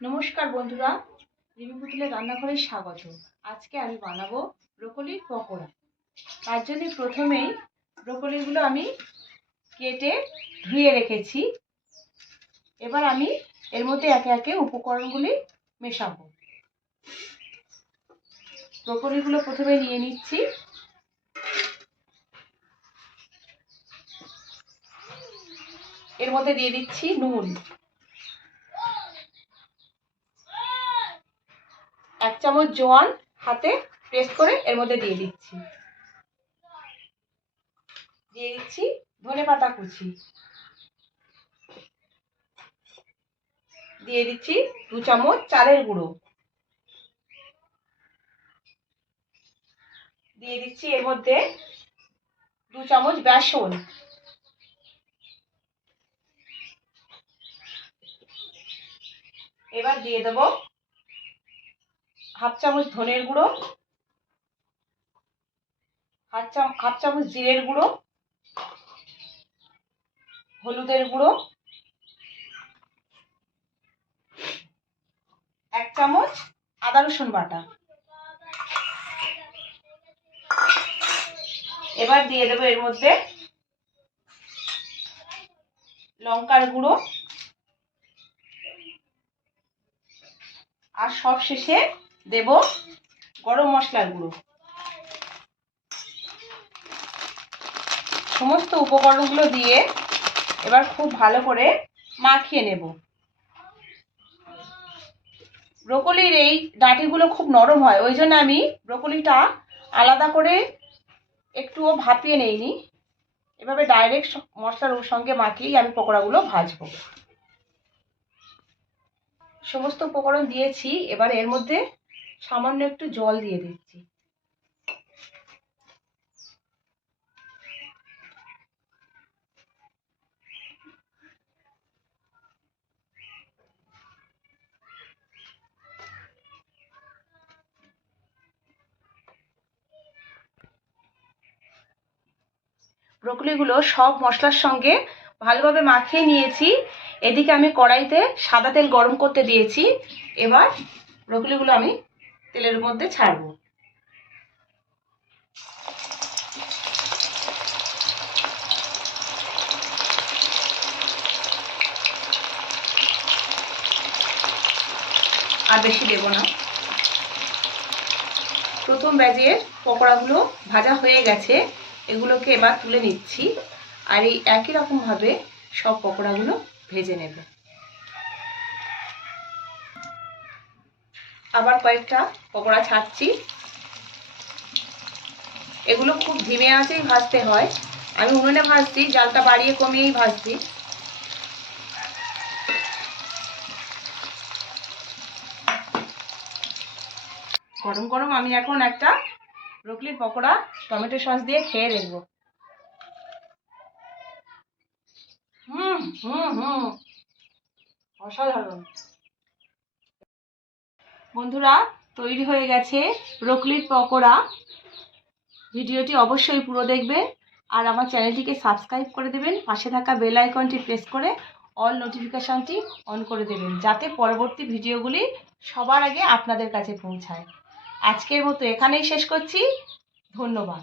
নমস্কার বন্ধুরা, রিমি পুতুলের রান্নাঘরে স্বাগত। আজকে আমি বানাবো ব্রোকলির পকোড়া। তার জন্য প্রথমেই ব্রোকলিগুলো আমি কেটে ধুয়ে রেখেছি। এবার আমি এর মধ্যে একে একে উপকরণগুলি মেশাবো। ব্রোকলিগুলো প্রথমে নিয়ে নিচ্ছি। এর মধ্যে দিয়ে দিচ্ছি নুন, 1 চামচ জোয়ান হাতে পেস্ট করে এর মধ্যে দিয়ে দিচ্ছি। দিয়ে দিচ্ছি ধনেপাতা কুচি, দিয়ে দিচ্ছি 2 চামচ চালের গুঁড়ো, দিয়ে দিচ্ছি এর মধ্যে 2 চামচ বেসন, এবার দিয়ে দেব 1/2 চামচ ধনের গুঁড়ো, 1/2 চামচ জিরের গুঁড়ো, হলুদের গুঁড়ো, 1 চামচ আদা রসুন বাটা। এবার দিয়ে দেবো এর মধ্যে লঙ্কার গুঁড়ো, আর সব শেষে দেব গরম মশলার গুঁড়ো। সমস্ত উপকরণগুলো দিয়ে এবার খুব ভালো করে মাখিয়ে নেব। ব্রোকলির এই ডাঁটিগুলো খুব নরম হয়, ওই জন্য আমি ব্রোকলিটা আলাদা করে একটুও ভাপিয়ে নেইনি। এভাবে ডাইরেক্ট মশলার সঙ্গে মাখিয়েই আমি পকোড়াগুলো ভাজবো। সমস্ত উপকরণ দিয়েছি, এবার এর মধ্যে সামান্য একটু জল দিয়ে দিচ্ছি। ব্রোকলিগুলো সব মশলার সঙ্গে ভালোভাবে মাখিয়ে নিয়েছি। এদিকে আমি কড়াইতে সাদা তেল গরম করতে দিয়েছি। এবার ব্রোকলিগুলো আমি তেলের মধ্যে ছাড়বো। আর বেশি দেব না। প্রথম ব্যাচের পকোড়াগুলো ভাজা হয়ে গেছে, এগুলোকে এবার তুলে নিচ্ছি। আর এই একই রকমভাবে সব পকোড়াগুলো ভেজে নেব। আবার কয়েকটা পকোড়া ছাড়ছি। এগুলো খুব ধিমে আঁচেই ভাজতে হয়। আমি উনুনে ভাজছি, জালটা বাড়িয়ে কমিয়েই ভাজছি। গরম গরম আমি এখন একটা ব্রোকলির পকোড়া টমেটো সস দিয়ে খেয়ে দেখব। অসাধারণ। বন্ধুরা, তৈরি হয়ে গেছে ব্রোকলির পকোড়া। ভিডিওটি অবশ্যই পুরো দেখবেন আর আমার চ্যানেলটিকে সাবস্ক্রাইব করে দেবেন। পাশে থাকা বেল আইকনটি প্রেস করে অল নোটিফিকেশনটি অন করে দেবেন, যাতে পরবর্তী ভিডিওগুলি সবার আগে আপনাদের কাছে পৌঁছায়। আজকের মতো এখানেই শেষ করছি। ধন্যবাদ।